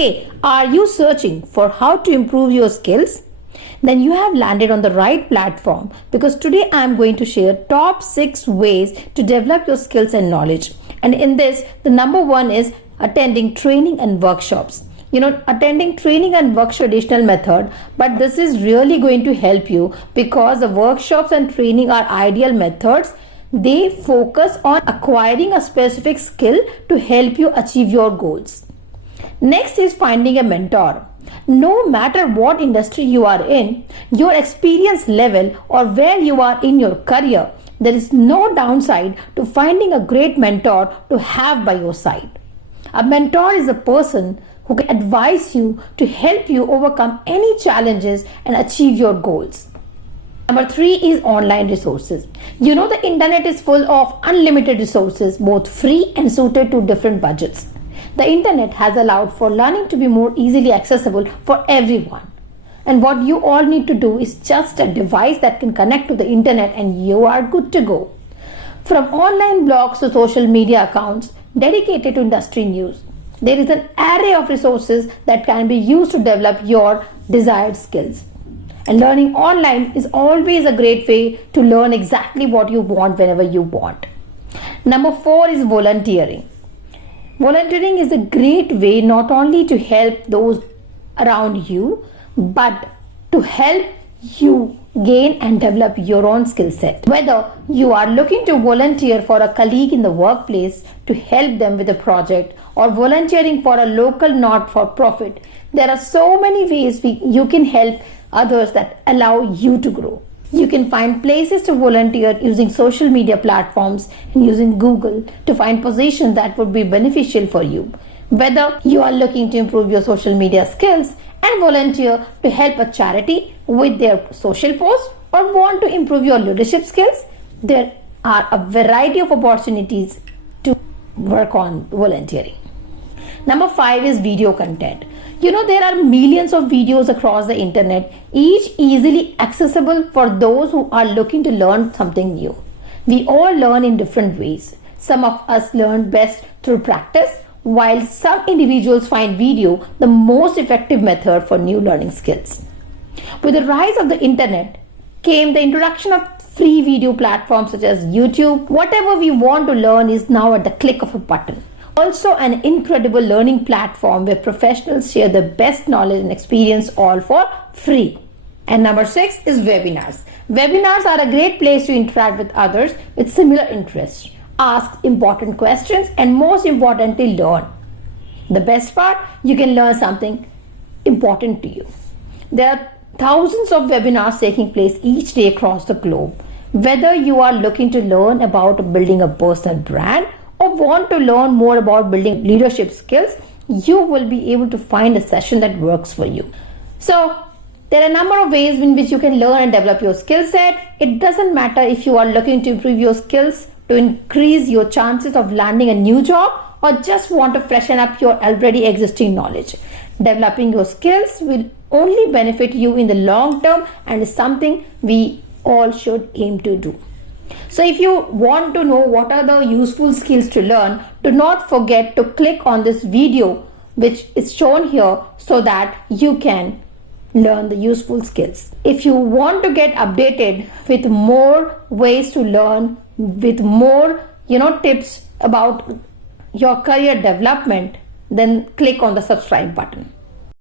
Hey, are you searching for how to improve your skills? Then you have landed on the right platform, because today I am going to share top 6 ways to develop your skills and knowledge. And in this, the number 1 is attending training and workshops. Attending training and workshop traditional method, but this is really going to help you, because the workshops and training are ideal methods. They focus on acquiring a specific skill to help you achieve your goals. Next is finding a mentor. No matter what industry you are in, your experience level, or where you are in your career, there is no downside to finding a great mentor to have by your side. A mentor is a person who can advise you to help you overcome any challenges and achieve your goals. Number 3 is online resources. The internet is full of unlimited resources, both free and suited to different budgets. The internet has allowed for learning to be more easily accessible for everyone. And what you all need to do is just a device that can connect to the internet, and you are good to go. From online blogs to social media accounts dedicated to industry news, there is an array of resources that can be used to develop your desired skills. And learning online is always a great way to learn exactly what you want whenever you want. Number 4 is volunteering. Volunteering is a great way not only to help those around you, but to help you gain and develop your own skill set. Whether you are looking to volunteer for a colleague in the workplace to help them with a project, or volunteering for a local not-for-profit, there are so many ways you can help others that allow you to grow. You can find places to volunteer using social media platforms and using Google to find positions that would be beneficial for you. Whether you are looking to improve your social media skills and volunteer to help a charity with their social posts, or want to improve your leadership skills, there are a variety of opportunities to work on volunteering. Number 5 is video content. There are millions of videos across the internet, each easily accessible for those who are looking to learn something new. We all learn in different ways. Some of us learn best through practice, while some individuals find video the most effective method for new learning skills. With the rise of the internet came the introduction of free video platforms such as YouTube. Whatever we want to learn is now at the click of a button. Also an incredible learning platform where professionals share their best knowledge and experience, all for free. And number 6 is webinars. Webinars are a great place to interact with others with similar interests, ask important questions, and most importantly, learn. The best part, you can learn something important to you. There are thousands of webinars taking place each day across the globe. Whether you are looking to learn about building a personal brand, or want to learn more about building leadership skills, you will be able to find a session that works for you. So there are a number of ways in which you can learn and develop your skill set. It doesn't matter if you are looking to improve your skills to increase your chances of landing a new job, or just want to freshen up your already existing knowledge. Developing your skills will only benefit you in the long term, and is something we all should aim to do. So if you want to know what are the useful skills to learn, do not forget to click on this video which is shown here, so that you can learn the useful skills. If you want to get updated with more ways to learn, with more tips about your career development, then click on the subscribe button.